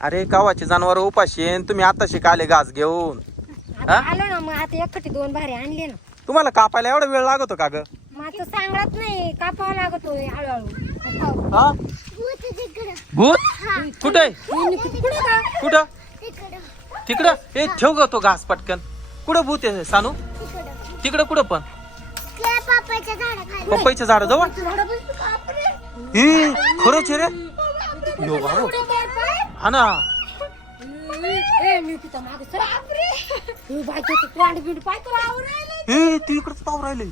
अरे गावाचे जनावर उपाशी आहे, आणि तुम्ही आताशी आले घास घेऊन. आता हा? आलो ना मग आता एकटी दोन भारी आणले ना. तुम्हाला कापायला एवढा वेळ लागतो का ग? मग आता सांगत नाही कापावं हळूहळू. हा? भूत कुठे कुठे का? कुठं? तिकडं. ए ठेव ग तो घास पटकन. कुठं भूत आहे सानू? तिकडं. कुठं पण? पपईच्या झाड जवळ? ही खरंच आहे रे. यो बाबा. हा ना. ए मी तिथं मागे सर तू बायको तोंड बिंड पाय तुला आवरायला ए ती इकडच पाहू राहिले.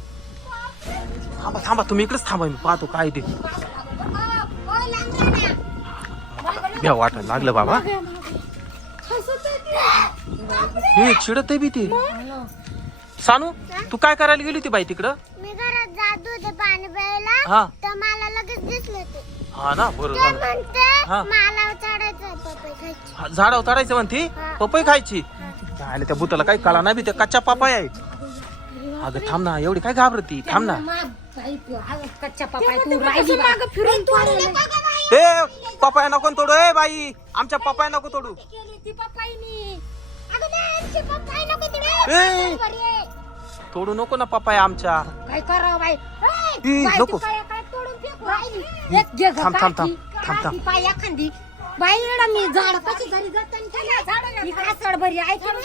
थांबा थांबा तुम्ही इकडेच थांबा मी पाहतो काय ते. भ्या वाटायला लागलं बाबा. हे चिडत आहे बी ते. सानू तू काय करायला गेली होती बाई तिकडं? मी घरात जात होते पाणी प्यायला. हा. तर मला लगेच दिसलं ते. हा ना बरोबर. म्हणते हा. मला हा, झाडावर चढायचं म्हणती? हा. पपई खायची? आणि त्या भूताला काही कळा नाही बी त्या कच्च्या पापाय आहे. अगं थांब ना एवढी काय घाबरती? थांब ना. कच्च्या पापाय तू राहिली माग फिरून तू ए पपाया नको तोडू ए बाई. आमच्या पपाया नको तोडू. केली ती पपाईनी? अगं नाही, आमची पपई नको तिकडे. ए. बरी आहे. तोडू नको ना पपाया आमच्या. काय करावं बाई? नको. ती काय काय तोडून फेकू? राहिली. एक घे गं, थांब, थांब, थांब, थांब, एखादी बाई एवढा मी झाड कशी घरी जाताना झाड बरी ऐकून